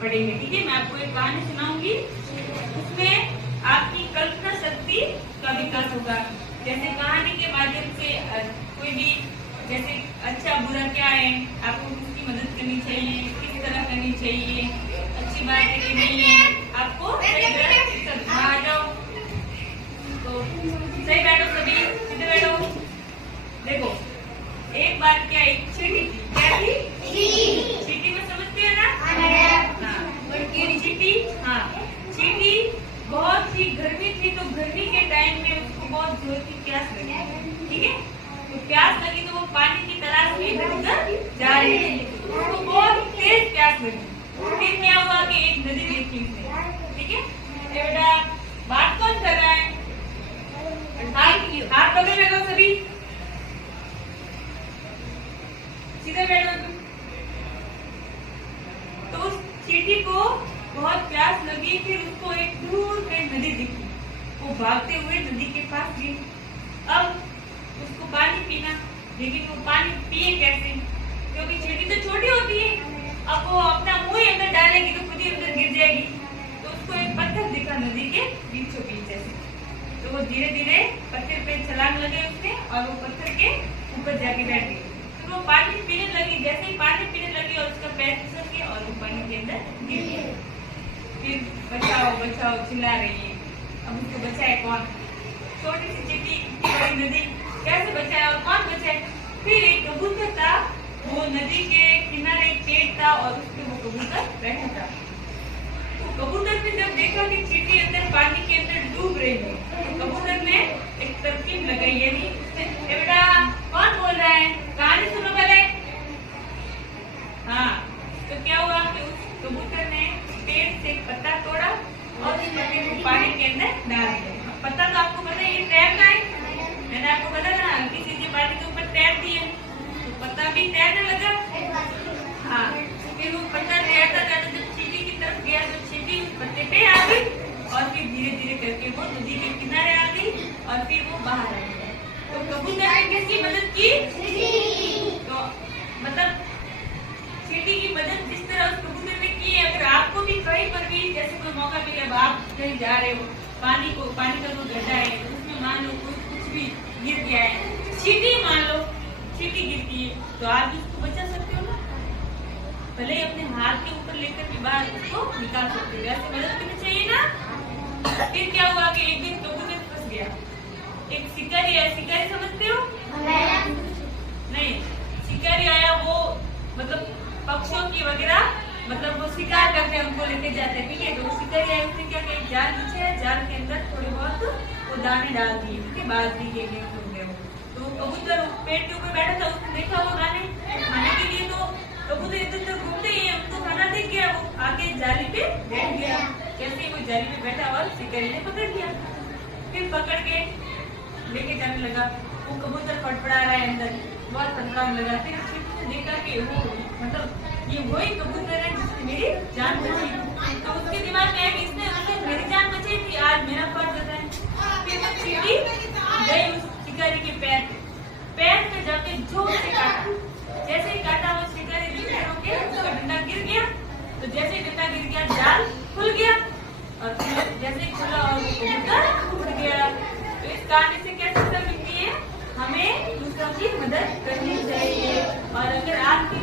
पढ़ेंगे। ठीक है, मैं आपको एक कहानी सुनाऊंगी, उसमें आपकी कल्पना शक्ति का विकास होगा। जैसे कहानी के माध्यम से कोई भी जैसे अच्छा बुरा क्या है, आपको किसकी मदद करनी चाहिए, किस तरह करनी चाहिए, अच्छी बात है कि नहीं है, आपको आ जाओ तो सही बैठो, सभी सीधे बैठो। देखो एक बार क्या एक चींटी थी, क्या थी? चींटी में समझते हैं ना? चींटी, हाँ चींटी बहुत ही गर्मी थी, तो गर्मी के टाइम में उसको बहुत जोर की प्यास लगी। ठीक है, तो प्यास लगी तो वो पानी की तलाश में इधर उधर जा रही थी, उसको बहुत तेज प्यास लगी। फिर क्या हुआ कि एक नदी देखी उसने। ठीक है, बेटा बात कौन कर रहा है? हाथ पकड़े बैठो सभी, सीधे बैठो। तो उस चींटी को बहुत प्यास लगी, फिर उसको एक दूर पे नदी दिखी, वो भागते हुए नदी के पास गई। अब उसको पानी पीना, लेकिन वो पानी पिए कैसे, क्योंकि चींटी तो छोटी होती है, अब वो अपना मुंह अंदर डालेगी तो खुद ही अंदर गिर जाएगी। तो उसको एक पत्थर दिखा नदी के बीचों बीच जैसे, तो वो धीरे धीरे पत्थर पे छलांग लगे उसने और वो पत्थर के ऊपर जाके बैठ गई। तो वो पानी पीने लगी, जैसे ही पानी पीने लगी और उसका पैर फिसल गया और वो पानी के अंदर गिर गया। फिर बचाओ बचाओ चिल्ला रही है, अब उसको बचाए कौन? छोटी सी चींटी, बड़ी नदी, कैसे बचाए और कौन बचाए? फिर एक कबूतर था, वो नदी के किनारे एक पेड़ था और उस पे वो कबूतर बैठा था। तो कबूतर ने जब देखा कि चींटी अंदर पानी के अंदर डूब रही है, तो कबूतर ने एक तरकीब लगाई, यानी उसने बेटा कौन बोल रहा है, कहानी सुनो पहले। हाँ, तो क्या हुआ कि उस कबूतर ने पेड़ से एक पत्ता तोड़ा और उस पत्ते को पानी के अंदर डाल दिया। पत्ता तो आपको पता है ये तैरना है, मैंने आपको बताया ना, हल्की सी पानी के ऊपर तैरती है, तो पत्ता भी तैरने लगा। हाँ, फिर वो पत्ता तैरता तैरता जब चींटी की तरफ गया तो चींटी उस पत्ते पे आ गई और फिर धीरे धीरे करके वो नदी के किनारे आ गई और फिर वो बाहर आ गया। तो कबूतर ने किसकी मदद की? तो मतलब चींटी की मदद जिस तरह उस कबूतर ने की है, अगर आपको भी कहीं पर भी जैसे कोई मौका मिले, अब आप कहीं जा रहे हो, पानी का जो गड्ढा है उसमें मान लो कुछ भी गिर गया है, चींटी मान लो चींटी गिरती है, तो आप भी उसको बचा सकते हो ना, भले ही अपने हाथ के ऊपर लेकर भी बाहर उसको निकाल सकते हो, ऐसे मदद करनी चाहिए ना। फिर क्या हुआ कि एक दिन कबूतर फंस गया, एक शिकारी आया, शिकारी समझते हो? नहीं, शिकारी आया, वो मतलब पक्षियों की वगैरह मतलब वो शिकार करके उनको लेके जाते हैं। ठीक है, तो शिकारी आया, उसने क्या किया, जाल बिछाया, जाल के अंदर थोड़े बहुत वो दाने डाल दिए, ठीक है, बाजरी के गेहूं। तो कबूतर पेड़ के ऊपर बैठा था, उसने देखा वो दाने खाने के लिए, तो कबूतर इधर उधर घूमते ही उनको खाना दिख गया, वो आके जाली पे बैठ गया। जैसे ही वो जाली पे बैठा और शिकारी ने पकड़ लिया, फिर पकड़ के लेके जाने लगा। वो कबूतर फटफड़ा रहा है अंदर, बहुत फटफड़ाने लगा। फिर उसने देखा कि वो मतलब ये वही कबूतर है जिसने मेरी जान बचाई, तो उसके दिमाग में आया कि इसने मेरी जान बचाई थी, आज मेरा फर्ज है। फिर वो चींटी गई उस शिकारी के पैर पे जाके जोर से काटा, जैसे ही काटा वो शिकारी के उसका डंडा गिर गया, तो जैसे ही डंडा गिर गया जाल खुल गया और फिर जैसे ही खुला और कबूतर उड़ गया। तो इस कहानी से क्या शिक्षा मिलती है, हमें दूसरों की मदद करनी चाहिए, और अगर आपकी